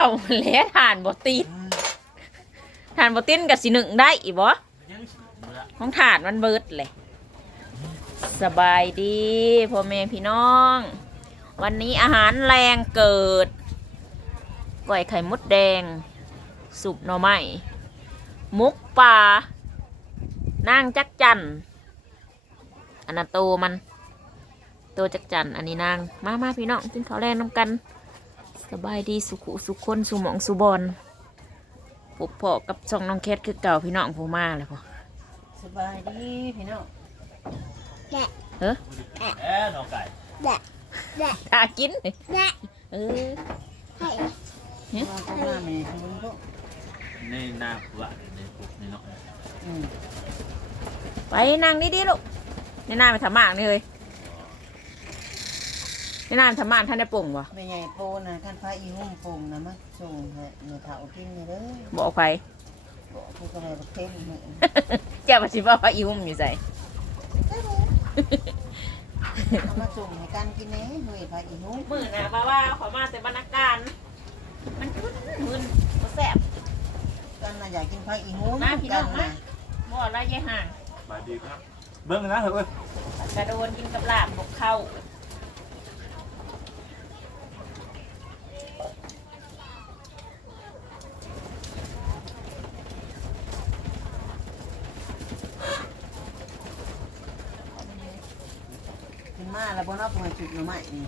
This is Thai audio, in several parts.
เอาแล้วทานบ่ติดทานบ่ตินกับสิหนึ่งได้อีบ่ยังเมื่อของถาดมันเบิดเลย สบายดีพ่อแม่พี่น้อง วันนี้อาหารแรงเกิดก้อยไข่มดแดง สุปหน่อไม้มุกปลานางจักจันอันนั้นโตมัน โตจักจันอันนี้นาง มามาพี่น้องกินข้าวแรงน้ำกัน สบายดีสุขุสุขคนสุหมองสุบอลพบพอกับช่องน้องแคทคือเก่าพี่น้องผู้มาเลยพอสบายดีพี่น้องเออเอ๊ะน้องไก่ถ้ากินนี่เออมาข้างหน้าแม่ชุนลูกในหน้าผัวในปุกในเนาะอืมไปนั่งดีๆลูกนี่นายไปทำมากนี่เลย นี่นายไปทำมากท่านได้ปุ่งวะแม่ใหญ่โปนะท่านพระอีหุ่มปงนะมะส่งให้เนื้อเถากินเลยเด้อบอกไปบอกผู้กระไรบักเท่งเหมือนเจ้าปฏิบัติว่าอีหุ่มอยู่ใส่เอามาส่งให้กันกินเน่เฮ้ยพระอีหุ่มมือนะว่าว่าขอมาแต่บรรณาการ มันขึ้นมึนบ่แซ่บกันนะอยากกินพระอีหุ่มมาพี่น้กัองนมานะบ่อะไรยายห่างบายดีครับ เบิ้งนะเฮ้ยกระโดนกินกับลาบบกเข้า กินมาแล้วบ่เนอกมาจุดหน่อไม้นี่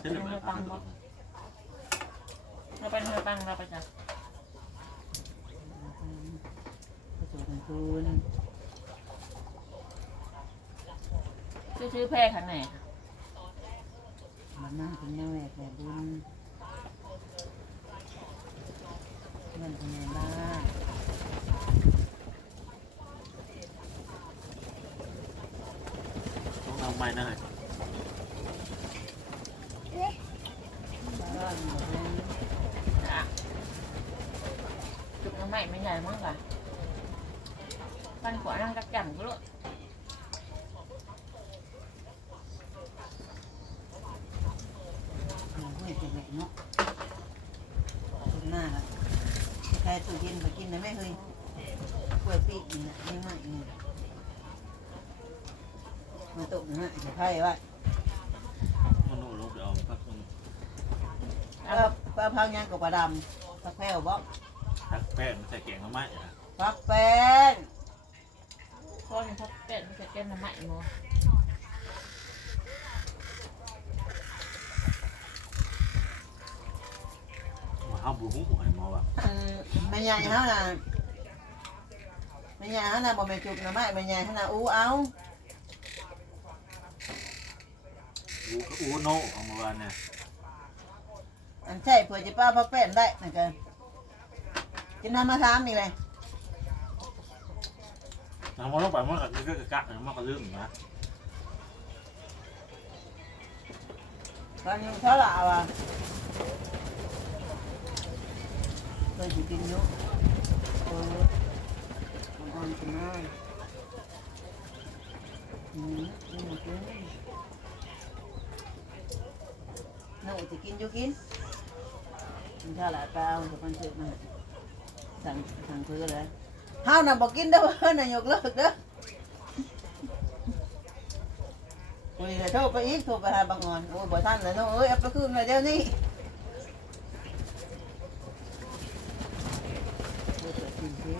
เส้นเหลืองเราไปเธอตังเราไปจ้ะผสมกันคืนชื่อชื่อแพร่ขันไหน มันนั่งกินแม่แหวกแหวกบุญ เงินเป็นไงบ้างต้องเอาไม้นั่นเลยบ้านหมดเลยอะจุกน้ำใหม่ไม่ใหญ่มากค่ะปันขวานั่งกักจันก็ลูกหนูเฮ้ยเป็นไงเนาะหน้าละ ใครตู้เย็นไปกินนะแม่เฮ้ยกล้วยปีกนี่นะนี่ไม่นี่มาตุกนะฮะจะไพ่ว่ามันโน้ลูกเดี๋ยวพักคนปลาปลาพังยังกับปลาดำสักแพ้วบ่ทักแป้งใส่แกงมะไม้นะปักแป้งก้อนทับเป็ดมันจะแก้น้ำใหม่โมมาห้าบูฮู้ไอ้หมอว่ะอันแม่ใหญ่เฮาน่ะแม่ใหญ่เฮาน่ะบ่แม่นจุกนะไม่แม่ใหญ่เฮาน่ะอู้เอาอูอูโน่เอามาวันเนี่ยอันใช่เผื่อจะป้าพักแป้งได้นะกันกินน้ำมะขามนี่เลยทำมาลงไปมันก็ก็กะมันก็ลืมนะตอนนี้เท่าไหร่วะเค ยสิกินอยู่เออมันอ่อนกินได้อืมนี่มันกินหนูจะกินอยู่กินกินเท่าไหร่เปล่าจะมันเสร็จมาสั่งสั่งเพื่อเลยเฮาวน่ะบอกกินเด้อเพิ่นน่ะยกเลิกเด้อคุยเลยโทรไปอีกโทรไปหาบางอ่อนโอ้ยบ่ทันเลยเนาะเอ้ยเอาไปคืนเลยเดี๋ยวนี้โอ้ยเปิดกินสิ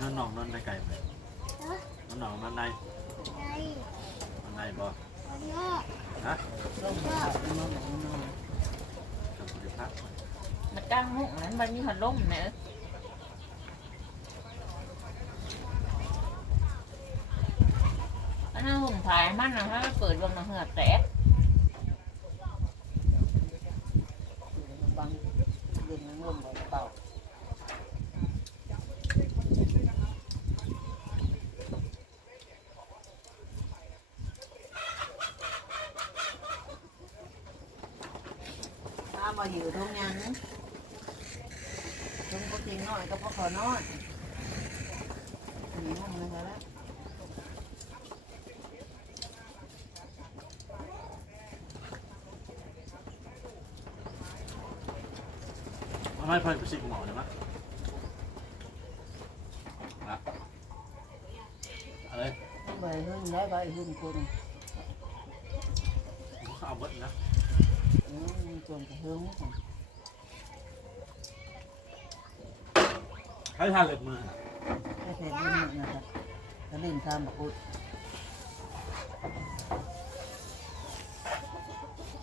น้องนองนั่นในไก่ไหมน้องนองนั่นในนั่นในบ่ฮะลงมาเอามาบอกน้องกับผลิภัณมันกลางมุกนั้นมันมีหันลมเนอะอันนั้นหุ่มผายมันนะถ้าเปิดวงนะเหือแตก บัง ทุ่งยังทุ่งก็ทิ้งน้อยก็พอขอน้อยนี่มันมันแล้วทำไมเพิ่นไปซิกหมอเลยมั้ยอะอะไรใบหุ่นได้ใบหุ่นคนเอาเบิดนะ อืมจนกระหึ่งใช้ทาเล็บมือแค่แค่ดินนะครับแล้วดินทำอุด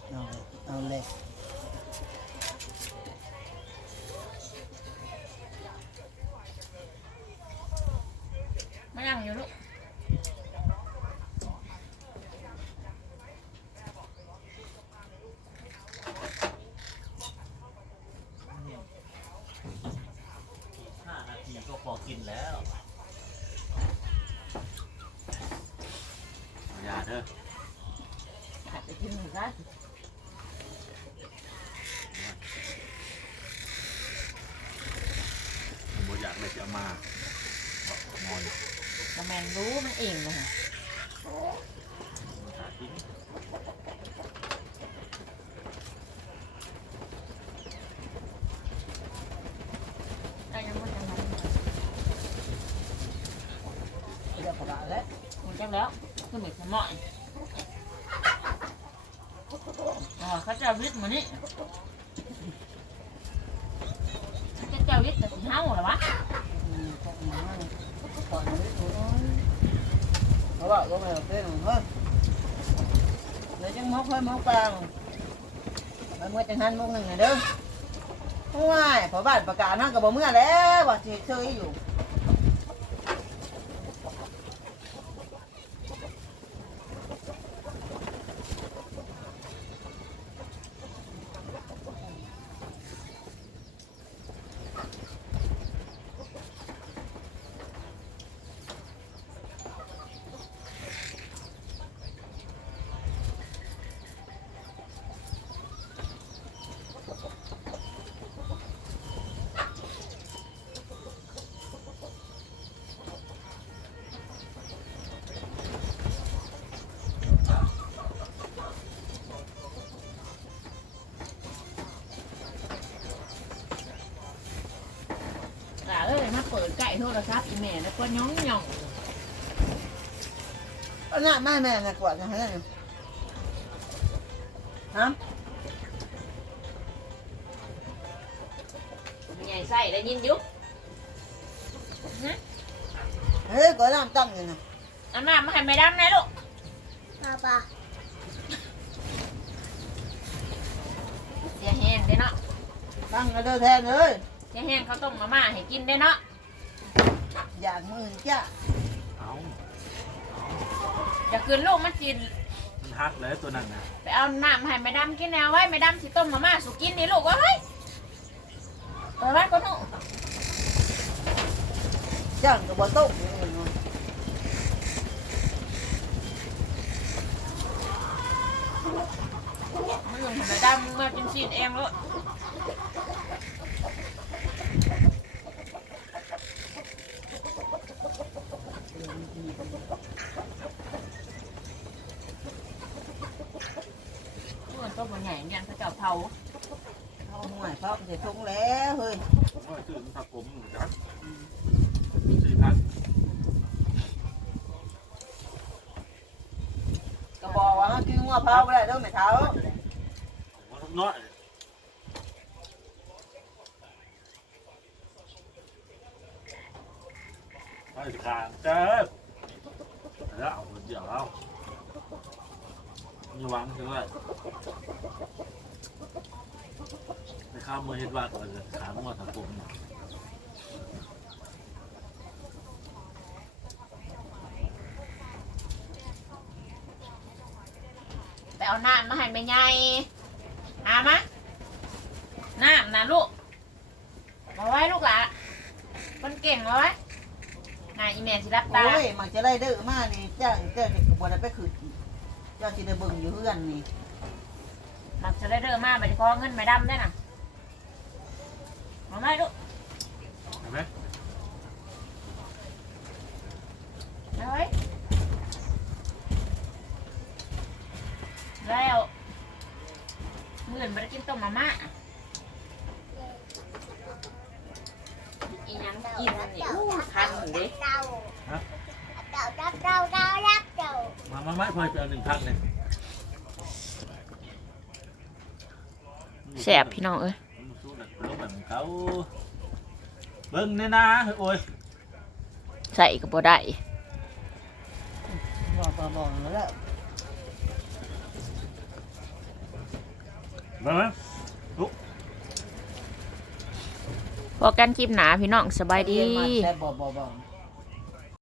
เอาเอาเหล็ก มานั่งอยู่ลูก ห้านาทีก็พอกินแล้ว อย่าเด้อ หัดไปกินหนึ่งซะ ผม บ่อยากเลยจะเอามานอนแต่แมนรู้มันเองเลยค่ะหากินได้ยังไม่จังเลยเรียกกระบะแล้วคุณจังแล้วคือเหมือนสมอยอ๋อ เขาจะเอาวิทย์มานี่เขาจะเอาวิทย์แต่สีเห่าเหรอวะอืมก็มาก่อนนี้ดูเพราะว่าไม่เอาเต้นเฮ้ยเดี๋ยวจังมกเฮ้ยมกปลาไปเมื่อจังหันมกหนึ่งน่ะเด้อว้ายพอบ้านประกาศนั่งกับบ่เมื่อแล้วว่าสิเชยอยู่ ดไก่โทรศัพท์อีแม่แล้วก็ย่องย่องเอาหน้าแม่แม่น่ะกวาดนะฮะเนี่ยฮะมีใหญ่ใส่ได้ยินอยุบเฮ้ยก็น้ำตั้งอยู่นะเอาน้ำมาให้แม่ดำหนะลูก爸爸，เสียแห้งเด้เนาะตั้งกระเด้อแทนเลยเสียแห้งเขาวต้มมาม่าให้กินได้เนาะ อยากมือจ้าเอาจะคืนลูกมันกิน มันฮักเลยตัวนั้นนะไปเอาน้ำให้แม่ดำกินแนวไว้แม่ดำสิต้มมาม่าสุกินนี่ลูกว่าเฮ้ยเปิดไว้ก็นู่จ้างกับบ่ต้มนี่เนาะมึงให้แม่ดำมากินซีนเองลูกมันต้มมันใหญ่ยัน เขาเจ้าเผาเอาห่วยเขาจะทงแล้วเฮ้ยผมก็ซื้อมันผักผมเหมือนกันสี่พันก็บอกว่ากินงัวเผาไปได้เด้อแม่เท้าผมว่าน้อยไปขาดเจ้าแล้วเอาเดี๋ยวแล้วมีวังถึงว่าไป ข้ามมือเฮ็ดว่าก่อนเลยขามือถักผมเนี่ยไปเอาน้ำมาให้แม่ใหญ่หามะน้ำนะลูกมาไว้ลูกหละคนเก่งมาไว้นายอีเมลสิรับตา โอ้ยมันจะได้เด้อมานี่จ้างเจ้าจะบ่ได้ไปขึ้นเจ้าสิได้เบิ่งอยู่เฮือนนี่ มักจะได้เริ่มมาไปขอเงินแม่ดำได้น่ะ มาไหมลูกเห็นไหมเอาไว้แล้วมื่อนมาได้กินต้มมาม่าอีหยังกินนี่อู้คันเด้มามาไม่พลอยไปเอาหนึ่งพักเลย แสบพี่น้องเอ้ย มันสู้แบบลงเขาเบิ่งเนี่ยนะโอ้ยใส่ก็บ่ได้บอกบอกบอกแล้วเบิ้งไหมพอกันคลิปหนาพี่น้องสบายดีแต่บอกบอกบอก